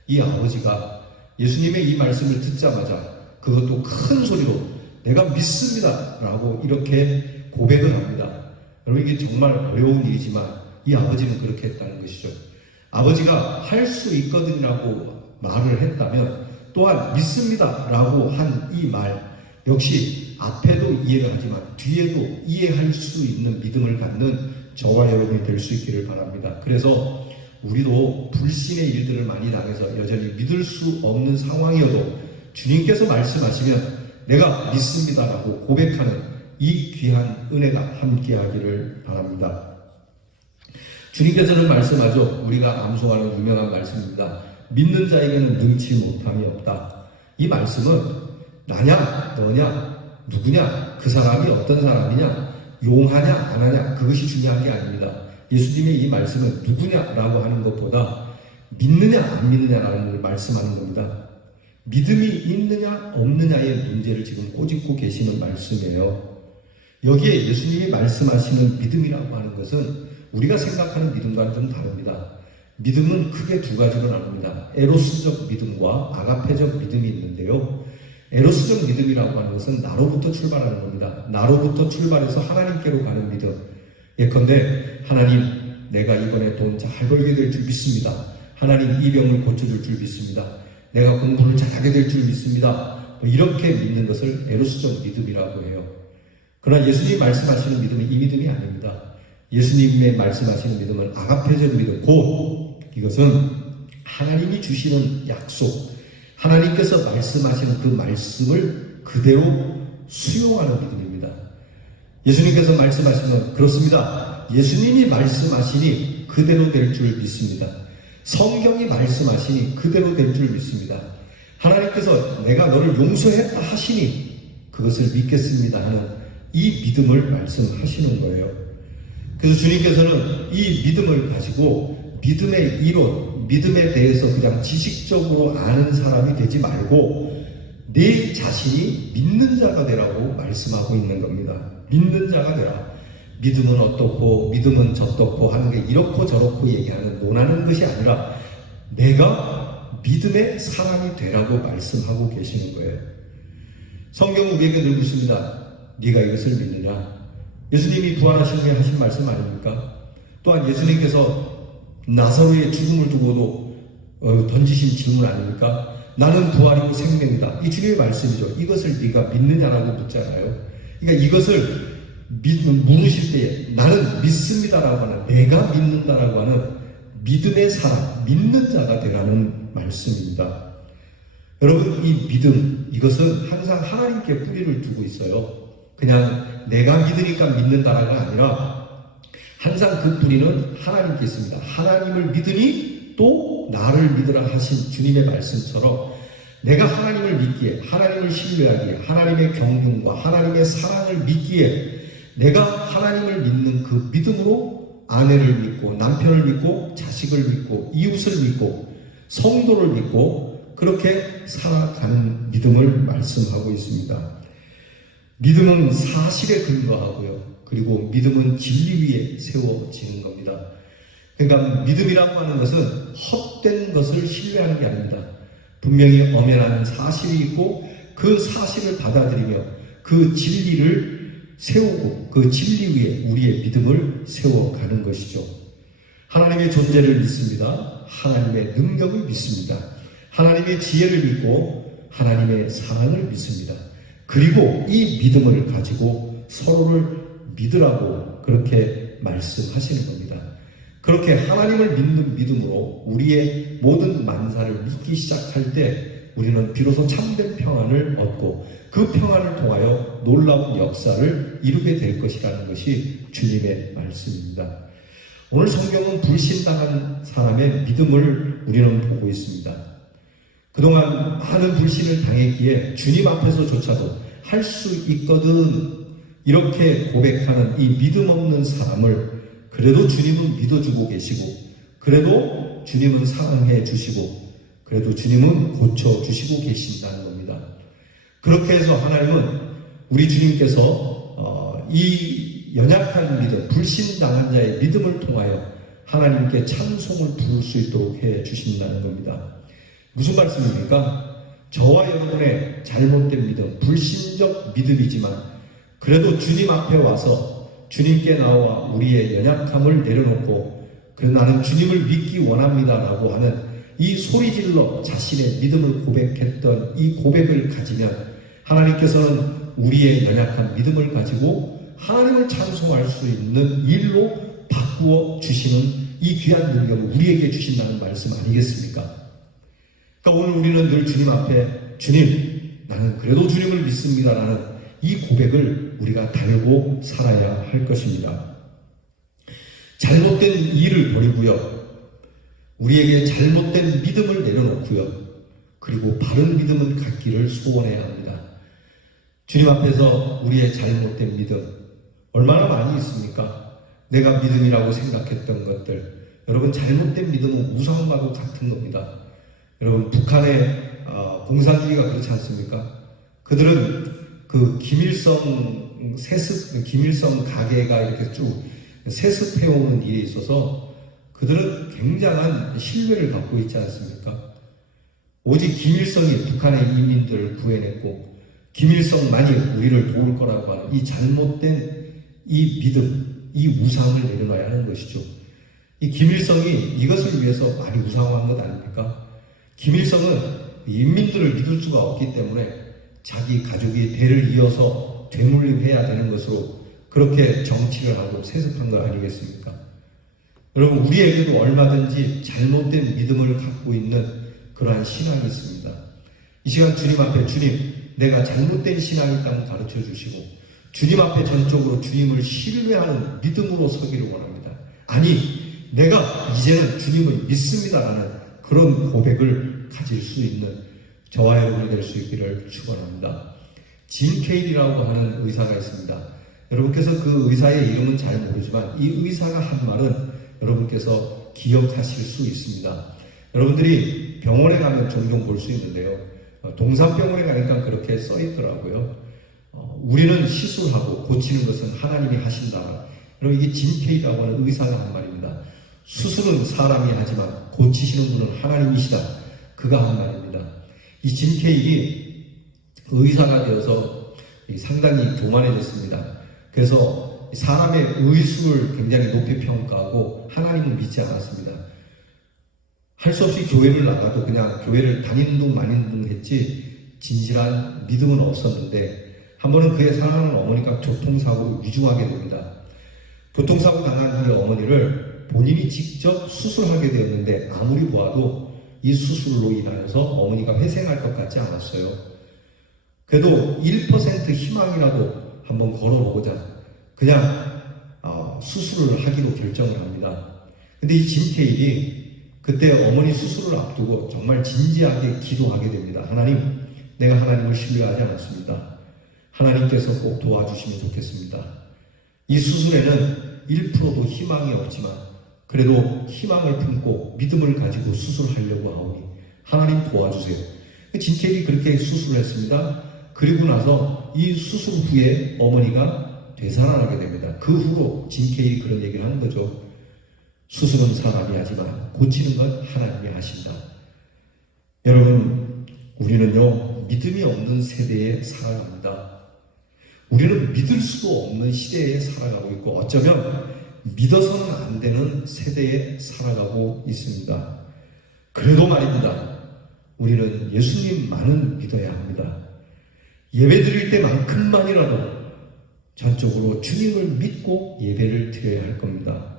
이 아버지가 예수님의 이 말씀을 듣자마자 그것도 큰 소리로 내가 믿습니다 라고 이렇게 고백을 합니다. 여러분, 이게 정말 어려운 일이지만 이 아버지는 그렇게 했다는 것이죠. 아버지가 할 수 있거든이라고 말을 했다면 또한 믿습니다 라고 한 이 말 역시 앞에도 이해를 하지만 뒤에도 이해할 수 있는 믿음을 갖는 저와 여러분이 될 수 있기를 바랍니다. 그래서 우리도 불신의 일들을 많이 당해서 여전히 믿을 수 없는 상황이어도 주님께서 말씀하시면 내가 믿습니다 라고 고백하는 이 귀한 은혜가 함께하기를 바랍니다. 주님께서는 말씀하죠. 우리가 암송하는 유명한 말씀입니다. 믿는 자에게는 능치 못함이 없다. 이 말씀은 나냐 너냐 누구냐 그 사람이 어떤 사람이냐 용하냐 안 하냐 그것이 중요한 게 아닙니다. 예수님의 이 말씀은 누구냐라고 하는 것보다 믿느냐 안 믿느냐라는 걸 말씀하는 겁니다. 믿음이 있느냐 없느냐의 문제를 지금 꼬집고 계시는 말씀이에요. 여기에 예수님이 말씀하시는 믿음이라고 하는 것은 우리가 생각하는 믿음과는 좀 다릅니다. 믿음은 크게 두 가지로 나눕니다. 에로스적 믿음과 아가페적 믿음이 있는데요. 에로스적 믿음이라고 하는 것은 나로부터 출발하는 겁니다. 나로부터 출발해서 하나님께로 가는 믿음. 예컨대 하나님, 내가 이번에 돈 잘 벌게 될 줄 믿습니다. 하나님, 이 병을 고쳐줄 줄 믿습니다. 내가 공부를 잘하게 될 줄 믿습니다. 이렇게 믿는 것을 에로스적 믿음이라고 해요. 그러나 예수님이 말씀하시는 믿음은 이 믿음이 아닙니다. 예수님의 말씀하시는 믿음은 아가페적 믿음, 곧 이것은 하나님이 주시는 약속, 하나님께서 말씀하시는 그 말씀을 그대로 수용하는 믿음입니다. 예수님께서 말씀하시면 그렇습니다. 예수님이 말씀하시니 그대로 될 줄 믿습니다. 성경이 말씀하시니 그대로 될 줄 믿습니다. 하나님께서 내가 너를 용서했다 하시니 그것을 믿겠습니다 하는 이 믿음을 말씀하시는 거예요. 그래서 주님께서는 이 믿음을 가지고 믿음의 이론, 믿음에 대해서 그냥 지식적으로 아는 사람이 되지 말고 내 자신이 믿는 자가 되라고 말씀하고 있는 겁니다. 믿는 자가 되라. 믿음은 어떻고 믿음은 저떻고 하는 게 이렇고 저렇고 얘기하는 논하는 것이 아니라 내가 믿음의 사람이 되라고 말씀하고 계시는 거예요. 성경은 우리에게 늘 묻습니다. 네가 이것을 믿느냐? 예수님이 부활하신 후에 하신 말씀 아닙니까? 또한 예수님께서 나사로의 죽음을 두고도 던지신 질문 아닙니까? 나는 부활이고 생명이다. 이 주님의 말씀이죠. 이것을 네가 믿느냐라고 묻잖아요. 그러니까 이것을 물으실 때 나는 믿습니다라고 하는, 내가 믿는다라고 하는 믿음의 사람, 믿는 자가 되라는 말씀입니다. 여러분, 이 믿음, 이것은 항상 하나님께 뿌리를 두고 있어요. 그냥 내가 믿으니까 믿는다라가 아니라 항상 그 뿌리는 하나님께 있습니다. 하나님을 믿으니 또 나를 믿으라 하신 주님의 말씀처럼 내가 하나님을 믿기에, 하나님을 신뢰하기에, 하나님의 경륜과 하나님의 사랑을 믿기에 내가 하나님을 믿는 그 믿음으로 아내를 믿고 남편을 믿고 자식을 믿고 이웃을 믿고 성도를 믿고 그렇게 살아가는 믿음을 말씀하고 있습니다. 믿음은 사실에 근거하고요. 그리고 믿음은 진리 위에 세워지는 겁니다. 그러니까 믿음이라고 하는 것은 헛된 것을 신뢰하는 게 아닙니다. 분명히 엄연한 사실이 있고 그 사실을 받아들이며 그 진리를 세우고 그 진리 위에 우리의 믿음을 세워가는 것이죠. 하나님의 존재를 믿습니다. 하나님의 능력을 믿습니다. 하나님의 지혜를 믿고 하나님의 사랑을 믿습니다. 그리고 이 믿음을 가지고 서로를 믿으라고 그렇게 말씀하시는 겁니다. 그렇게 하나님을 믿는 믿음으로 우리의 모든 만사를 믿기 시작할 때 우리는 비로소 참된 평안을 얻고 그 평안을 통하여 놀라운 역사를 이루게 될 것이라는 것이 주님의 말씀입니다. 오늘 성경은 불신당한 사람의 믿음을 우리는 보고 있습니다. 그동안 많은 불신을 당했기에 주님 앞에서조차도 할 수 있거든 이렇게 고백하는 이 믿음 없는 사람을 그래도 주님은 믿어주고 계시고 그래도 주님은 사랑해 주시고 그래도 주님은 고쳐주시고 계신다는 겁니다. 그렇게 해서 하나님은 우리 주님께서 이 연약한 믿음, 불신당한 자의 믿음을 통하여 하나님께 찬송을 부를 수 있도록 해 주신다는 겁니다. 무슨 말씀입니까? 저와 여러분의 잘못된 믿음, 불신적 믿음이지만 그래도 주님 앞에 와서 주님께 나와 우리의 연약함을 내려놓고 그래도 나는 주님을 믿기 원합니다라고 하는 이 소리질러 자신의 믿음을 고백했던 이 고백을 가지면 하나님께서는 우리의 연약한 믿음을 가지고 하나님을 찬송할 수 있는 일로 바꾸어 주시는 이 귀한 능력을 우리에게 주신다는 말씀 아니겠습니까? 그러니까 오늘 우리는 늘 주님 앞에 주님, 나는 그래도 주님을 믿습니다라는 이 고백을 우리가 달고 살아야 할 것입니다. 잘못된 일을 버리고요. 우리에게 잘못된 믿음을 내려놓고요. 그리고 바른 믿음을 갖기를 소원해야 합니다. 주님 앞에서 우리의 잘못된 믿음 얼마나 많이 있습니까? 내가 믿음이라고 생각했던 것들, 여러분 잘못된 믿음은 우상과도 같은 겁니다. 여러분 북한의 공산주의가 그렇지 않습니까? 그들은 그 김일성 가게가 이렇게 쭉 세습해오는 일에 있어서 그들은 굉장한 신뢰를 갖고 있지 않습니까? 오직 김일성이 북한의 이민들을 구해냈고 김일성만이 우리를 도울 거라고 하는 이 잘못된 이 믿음, 이 우상을 내려놔야 하는 것이죠. 이 김일성이 이것을 위해서 많이 우상화한 것 아닙니까? 김일성은 인민들을 믿을 수가 없기 때문에 자기 가족이 대를 이어서 되물림해야 되는 것으로 그렇게 정치를 하고 세습한 거 아니겠습니까? 여러분 우리에게도 얼마든지 잘못된 믿음을 갖고 있는 그러한 신앙이 있습니다. 이 시간 주님 앞에 주님, 내가 잘못된 신앙이 있다면 가르쳐 주시고 주님 앞에 전적으로 주님을 신뢰하는 믿음으로 서기를 원합니다. 아니, 내가 이제는 주님을 믿습니다라는 그런 고백을 가질 수 있는 저와 여러분이 될 수 있기를 축원합니다. 짐 케일이라고 하는 의사가 있습니다. 여러분께서 그 의사의 이름은 잘 모르지만 이 의사가 한 말은 여러분께서 기억하실 수 있습니다. 여러분들이 병원에 가면 종종 볼 수 있는데요. 동산병원에 가니까 그렇게 써 있더라고요. 우리는 시술하고 고치는 것은 하나님이 하신다. 그럼 이게 짐 케이라고 하는 의사가 한 말입니다. 수술은 사람이 하지만 고치시는 분은 하나님이시다. 그가 한 말입니다. 이 짐 케이이 의사가 되어서 상당히 교만해졌습니다. 그래서 사람의 의술을 굉장히 높이 평가하고 하나님은 믿지 않았습니다. 할 수 없이 교회를 나가도 그냥 교회를 다니는 둥 마니는 둥 했지 진실한 믿음은 없었는데 한 번은 그의 사랑하는 어머니가 교통사고로 위중하게 됩니다. 교통사고 당한 이 어머니를 본인이 직접 수술하게 되었는데 아무리 보아도 이 수술로 인하여서 어머니가 회생할 것 같지 않았어요. 그래도 1% 희망이라도 한번 걸어보고자 그냥 수술을 하기로 결정을 합니다. 근데 이 짐케일이 그때 어머니 수술을 앞두고 정말 진지하게 기도하게 됩니다. 하나님, 내가 하나님을 신뢰하지 않았습니다. 하나님께서 꼭 도와주시면 좋겠습니다. 이 수술에는 1%도 희망이 없지만 그래도 희망을 품고 믿음을 가지고 수술하려고 하오니 하나님 도와주세요. 짐케일이 그렇게 수술을 했습니다. 그리고 나서 이 수술 후에 어머니가 되살아나게 됩니다. 그 후로 짐케일이 그런 얘기를 하는 거죠. 수술은 사람이 하지만 고치는 건 하나님이 하신다. 여러분, 우리는요 믿음이 없는 세대에 살아갑니다. 우리는 믿을 수도 없는 시대에 살아가고 있고 어쩌면 믿어서는 안 되는 세대에 살아가고 있습니다. 그래도 말입니다. 우리는 예수님만은 믿어야 합니다. 예배 드릴 때만큼만이라도 전적으로 주님을 믿고 예배를 드려야 할 겁니다.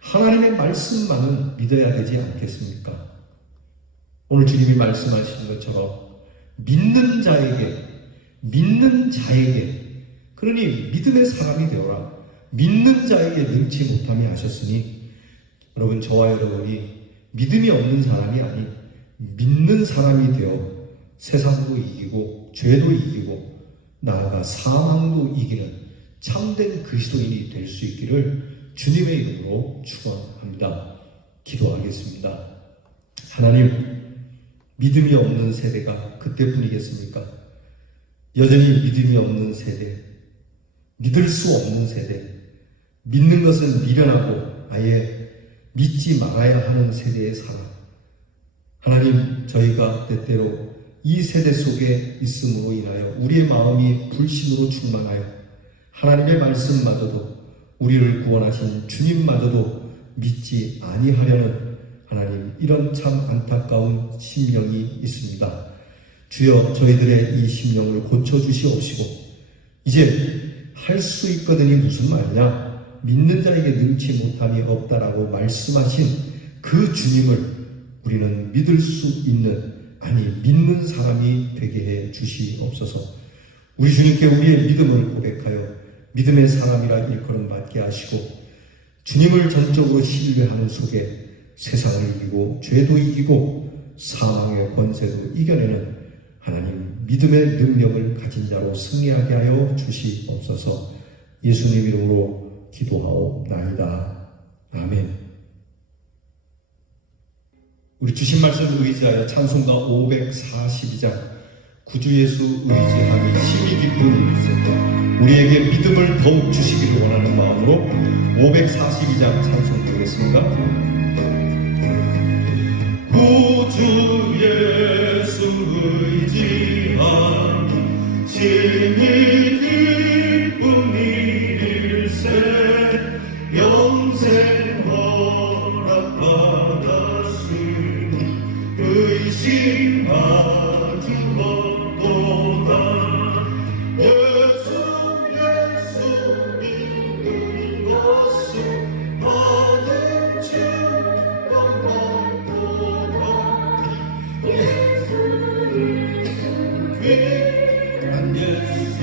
하나님의 말씀만은 믿어야 되지 않겠습니까? 오늘 주님이 말씀하신 것처럼 믿는 자에게 그러니 믿음의 사람이 되어라. 믿는 자에게 능치 못함이 하셨으니 여러분, 저와 여러분이 믿음이 없는 사람이 아닌 믿는 사람이 되어 세상도 이기고 죄도 이기고 나아가 사망도 이기는 참된 그리스도인이 될 수 있기를 주님의 이름으로 축원합니다. 기도하겠습니다. 하나님, 믿음이 없는 세대가 그때뿐이겠습니까? 여전히 믿음이 없는 세대, 믿을 수 없는 세대, 믿는 것은 미련하고 아예 믿지 말아야 하는 세대에 살아. 하나님, 저희가 때때로 이 세대 속에 있음으로 인하여 우리의 마음이 불신으로 충만하여 하나님의 말씀마저도 우리를 구원하신 주님마저도 믿지 아니하려는 하나님, 이런 참 안타까운 심령이 있습니다. 주여, 저희들의 이 심령을 고쳐주시옵시고 이제 할 수 있거든이 무슨 말이냐, 믿는 자에게 능치 못함이 없다라고 말씀하신 그 주님을 우리는 믿을 수 있는, 아니 믿는 사람이 되게 해 주시옵소서. 우리 주님께 우리의 믿음을 고백하여 믿음의 사람이라 일컬음 받게 하시고 주님을 전적으로 신뢰하는 속에 세상을 이기고 죄도 이기고 사망의 권세도 이겨내는 하나님, 믿음의 능력을 가진 자로 승리하게 하여 주시옵소서. 예수님 이름으로 기도하옵나이다. 아멘. 우리 주신 말씀을 의지하여 찬송가 542장 구주 예수 의지함이 심히 기쁜 일세, 우리에게 믿음을 더욱 주시기를 원하는 마음으로 542장 찬송 드리겠습니다. 구주 예수 의지함이 심히 기쁜 일세, 영생 허락받았으니 의심하지 없도다. 예수 믿는 것은 받은 증거만도다. 귀한 예수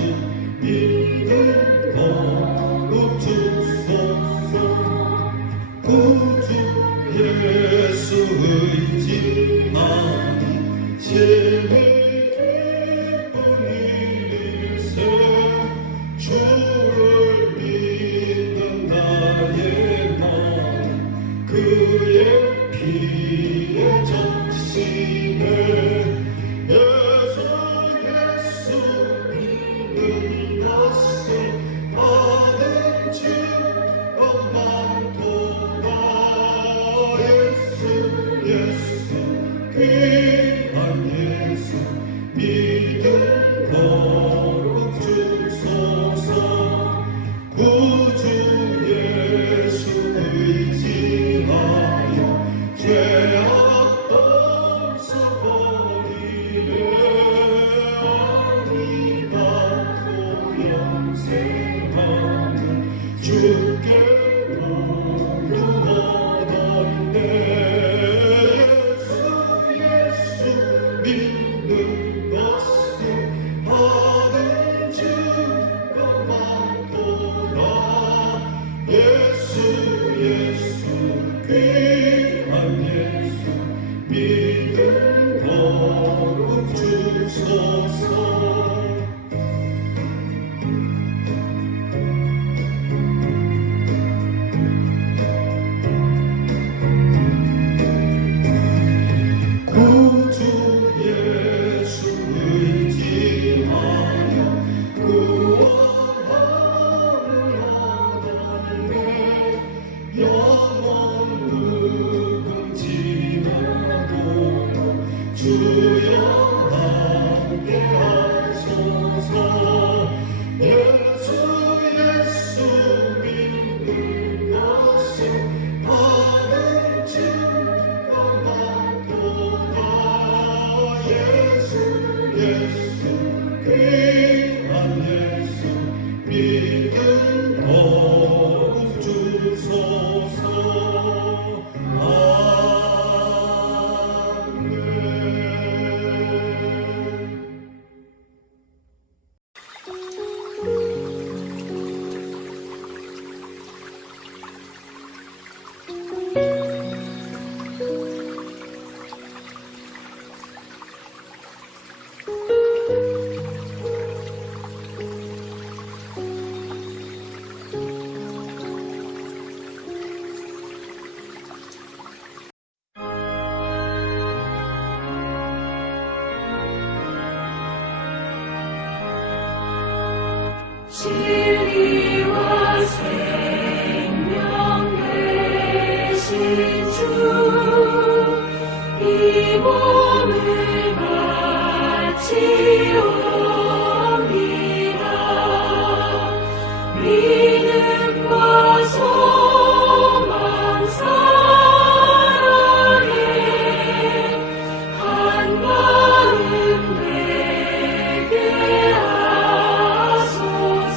구주 예수 의지하여 죄악 벗어버리네 아니다고 영생하는 주께 모두 얻었네 예수 믿는 것은 받은 증거 많도다 예수 귀한 예수 믿음 더욱 주소서 구주 예수 의지하여 구원함을 얻었네 영원 누군지라도 주여 함께 하소서 예수 믿는 것은 받은 증거 많도다 예수 귀한 예수 믿음 더욱 주소서 아멘. 진리와 생명 되신 주, 이 몸을 바치옵니다. 믿음과 소망 사랑에 한마음 되게 하소서.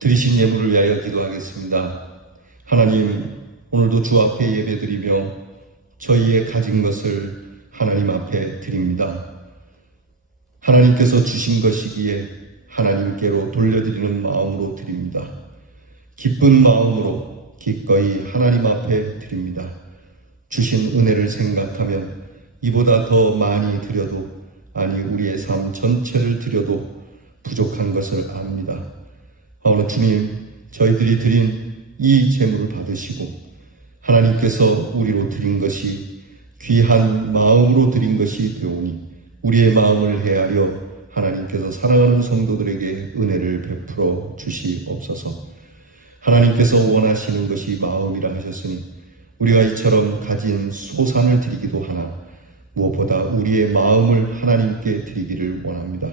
드리신 예물을 위하여 기도하겠습니다. 하나님, 오늘도 주 앞에 예배드리며 저희의 가진 것을 하나님 앞에 드립니다. 하나님께서 주신 것이기에 하나님께로 돌려드리는 마음으로 드립니다. 기쁜 마음으로 기꺼이 하나님 앞에 드립니다. 주신 은혜를 생각하면 이보다 더 많이 드려도, 아니 우리의 삶 전체를 드려도 부족한 것을 압니다. 오늘 주님, 저희들이 드린 이 제물을 받으시고 하나님께서 우리로 드린 것이 귀한 마음으로 드린 것이 되오니 우리의 마음을 헤아려 하나님께서 사랑하는 성도들에게 은혜를 베풀어 주시옵소서. 하나님께서 원하시는 것이 마음이라 하셨으니 우리가 이처럼 가진 소산을 드리기도 하나 무엇보다 우리의 마음을 하나님께 드리기를 원합니다.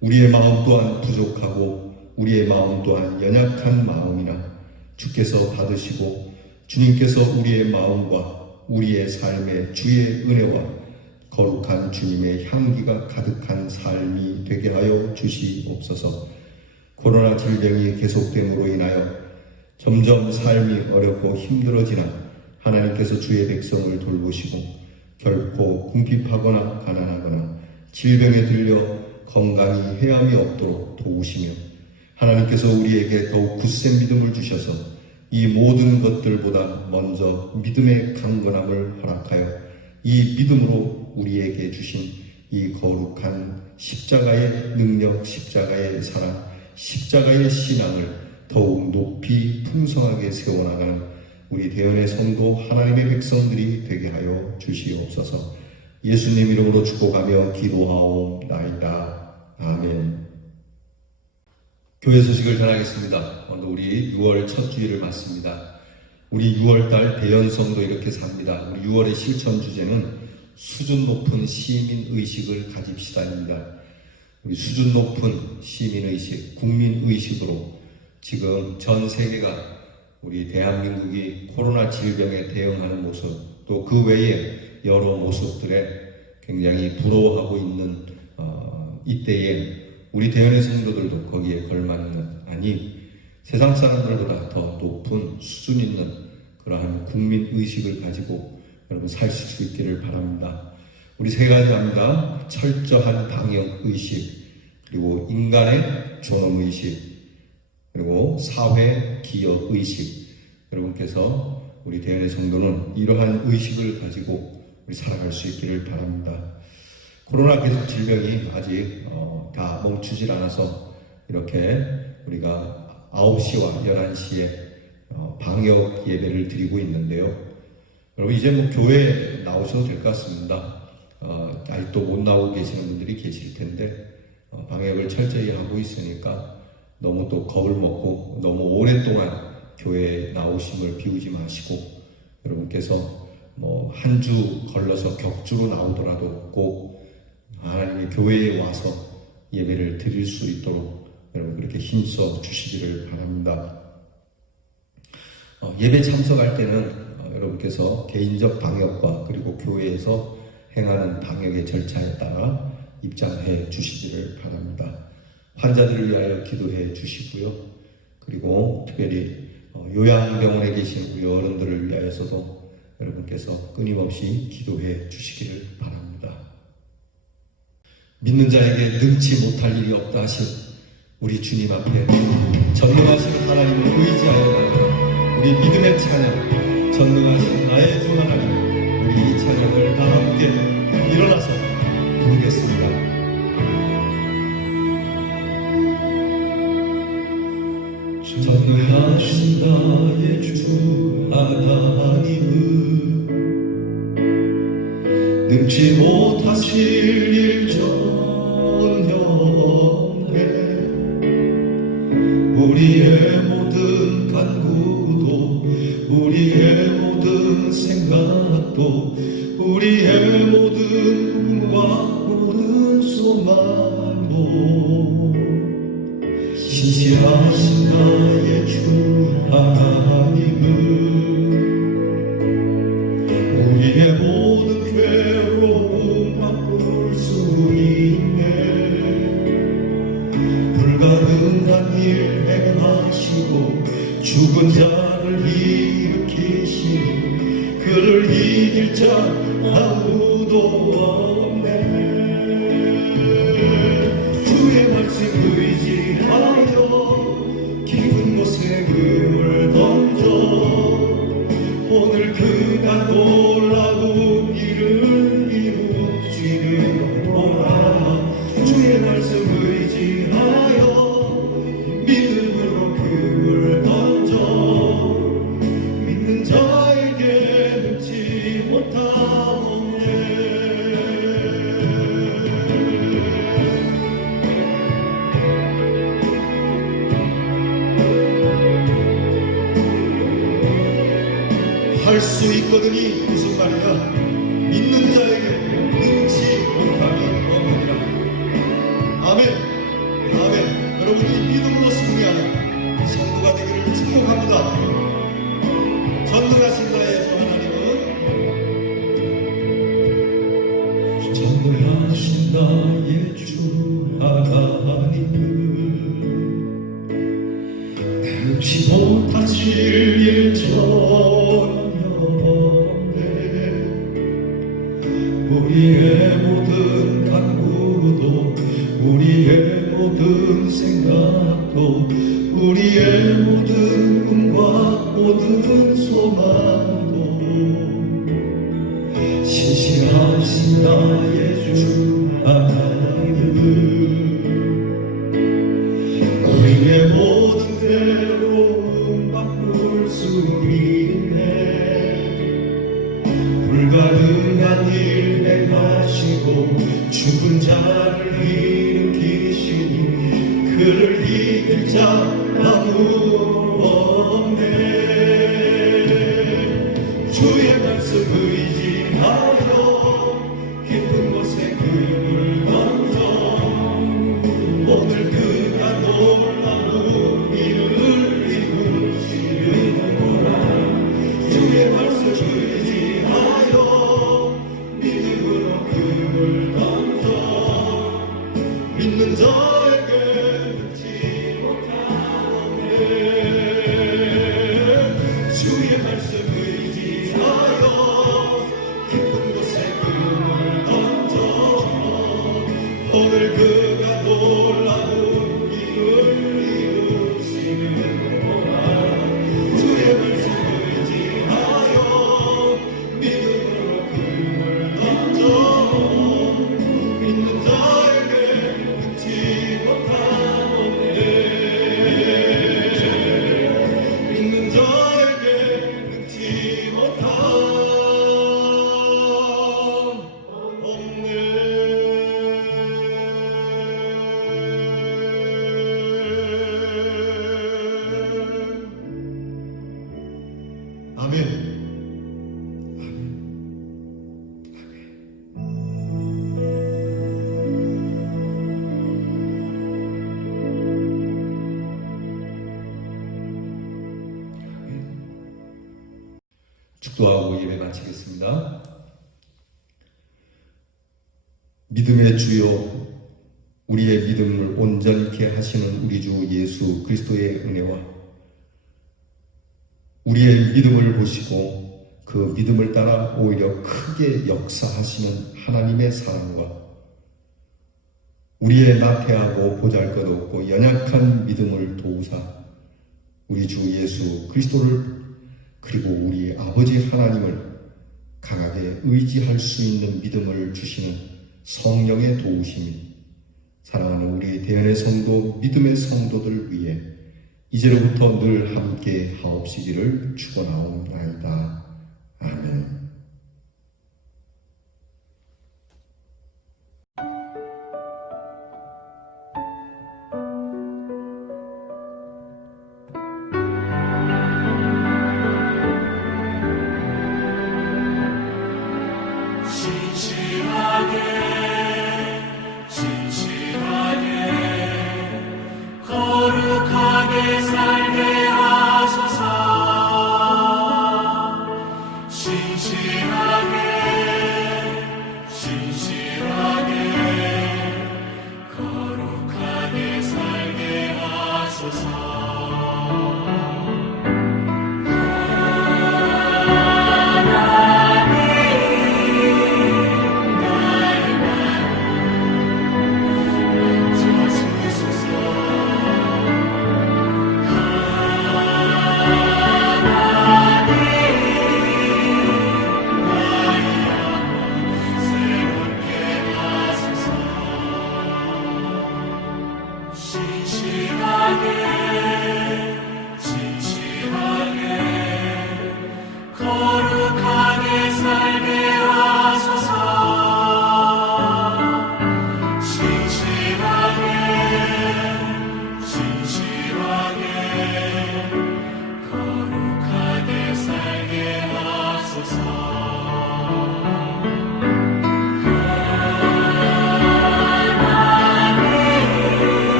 우리의 마음 또한 부족하고 우리의 마음 또한 연약한 마음이나 주께서 받으시고 주님께서 우리의 마음과 우리의 삶에 주의 은혜와 거룩한 주님의 향기가 가득한 삶이 되게 하여 주시옵소서. 코로나 질병이 계속됨으로 인하여 점점 삶이 어렵고 힘들어지나 하나님께서 주의 백성을 돌보시고 결코 궁핍하거나 가난하거나 질병에 들려 건강이 해함이 없도록 도우시며 하나님께서 우리에게 더욱 굳센 믿음을 주셔서 이 모든 것들보다 먼저 믿음의 강건함을 허락하여 이 믿음으로 우리에게 주신 이 거룩한 십자가의 능력, 십자가의 사랑, 십자가의 신앙을 더욱 높이 풍성하게 세워나가는 우리 대연의 성도 하나님의 백성들이 되게 하여 주시옵소서. 예수님 이름으로 축복하며 기도하옵나이다. 아멘. 교회 소식을 전하겠습니다. 오늘 우리 6월 첫 주일을 맞습니다. 우리 6월달 대연성도 이렇게 삽니다. 우리 6월의 실천 주제는 수준 높은 시민의식을 가집시다입니다. 우리 수준 높은 시민의식, 국민의식으로 지금 전 세계가 우리 대한민국이 코로나 질병에 대응하는 모습, 또 그 외에 여러 모습들에 굉장히 부러워하고 있는 이때에 우리 대연의 성도들도 거기에 걸맞는, 아니 세상 사람들보다 더 높은 수준 있는 그러한 국민의식을 가지고 여러분 사실 수 있기를 바랍니다. 우리 세 가지 합니다. 철저한 방역의식, 그리고 인간의 존엄의식, 그리고 사회 기업의식. 여러분께서 우리 대연의 성도는 이러한 의식을 가지고 우리 살아갈 수 있기를 바랍니다. 코로나 계속 질병이 아직 다 멈추질 않아서 이렇게 우리가 9시와 11시에 방역 예배를 드리고 있는데요. 여러분 이제 뭐 교회에 나오셔도 될 것 같습니다. 아직도 못 나오고 계시는 분들이 계실 텐데 방역을 철저히 하고 있으니까 너무 또 겁을 먹고 너무 오랫동안 교회에 나오심을 비우지 마시고, 여러분께서 뭐 한 주 걸러서 격주로 나오더라도 꼭 하나님의 교회에 와서 예배를 드릴 수 있도록 여러분 그렇게 힘써 주시기를 바랍니다. 예배 참석할 때는 여러분께서 개인적 방역과 그리고 교회에서 행하는 방역의 절차에 따라 입장해 주시기를 바랍니다. 환자들을 위하여 기도해 주시고요. 그리고 특별히 요양병원에 계신 우리 어른들을 위하여서도 여러분께서 끊임없이 기도해 주시기를 바랍니다. 믿는 자에게 능치 못할 일이 없다 하신 우리 주님 앞에 전능하신 하나님을 의지하여 우리 믿음의 찬양, 전능하신 나의 주 하나님, 우리 이 찬양을 다 함께 일어나서 부르겠습니다. 전능하신 나의 주 하나님은 능치 못하실 일 전혀 없네. 우리의 모든 간구도, 우리의 모든 생각도, 우리의 모든 꿈과 모든 소망도 신실하신 나의 주 하나님은 우리의 모든 괴로움 바꿀 수 있네. 불가능한 일 행하시고 죽은 자를 일으키시니 그를 이길 자 아무도 없네. 주의 말씀 의지하여 깊은 곳에 금을 던져 오늘 그가 놀라운 일을 이루시는구나. 주의 말씀 의지하여 믿음으로 금을 던져 믿는 자에게 능치 못함 없네. 할 수 있거든이 무슨 말이냐? 믿는 자에게 능치 못함이 없느니라. 아멘, 아멘. 여러분이 믿음으로 승리하는 성도가 되기를 축복합니다. 전능하신 나의 주 하나님은, 전능하신 나의 주 하나님은 능치 못하실 일 전혀 우리의 모든 간구도, 우리의 모든 생각도, 우리의 모든 꿈과 모든 소망도 신실하신 나의 주 하나님은 우리의 모든 괴로움 바꿀 수 있네. 불가능한 일 행하시고 죽은 자를 일으키시니 그를 이길 자 아무도 없네. 의지하여 깊은 곳에 금을 던져 오늘 그가 놀라운 일을 이루시는구나. 주의 말씀 의지하여 믿음으로 금을 던져 믿는 자에게 묻지 못하오네. 주의 말씀 의지하여 깊은 곳에 금을 던져 오늘 그가 놀라운 일을 이루시는구나. 주의 말씀 의지하여 믿음으로 금을 던져 믿는 자에게 묻지 못하오네. 믿는 자에게 묻지 못하옵네. 아멘. 축도하고 예배 마치겠습니다. 믿음의 주요, 우리의 믿음을 온전케 하시는 우리 주 예수 그리스도의 은혜와 우리의 믿음을 보시고 그 믿음을 따라 오히려 크게 역사하시는 하나님의 사랑과 우리의 나태하고 보잘것없고 연약한 믿음을 도우사 우리 주 예수 그리스도를 그리고 우리 아버지 하나님을 강하게 의지할 수 있는 믿음을 주시는 성령의 도우심이 사랑하는 우리 대연의 성도, 믿음의 성도들 위해 이제로부터 늘 함께 하옵시기를 축원하옵나이다. 아멘. 거룩하게 살게 하소서.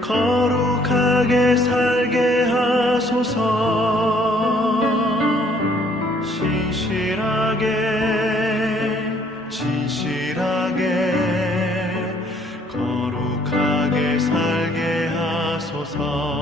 거룩하게 살게 하소서. 진실하게 거룩하게 살게 하소서.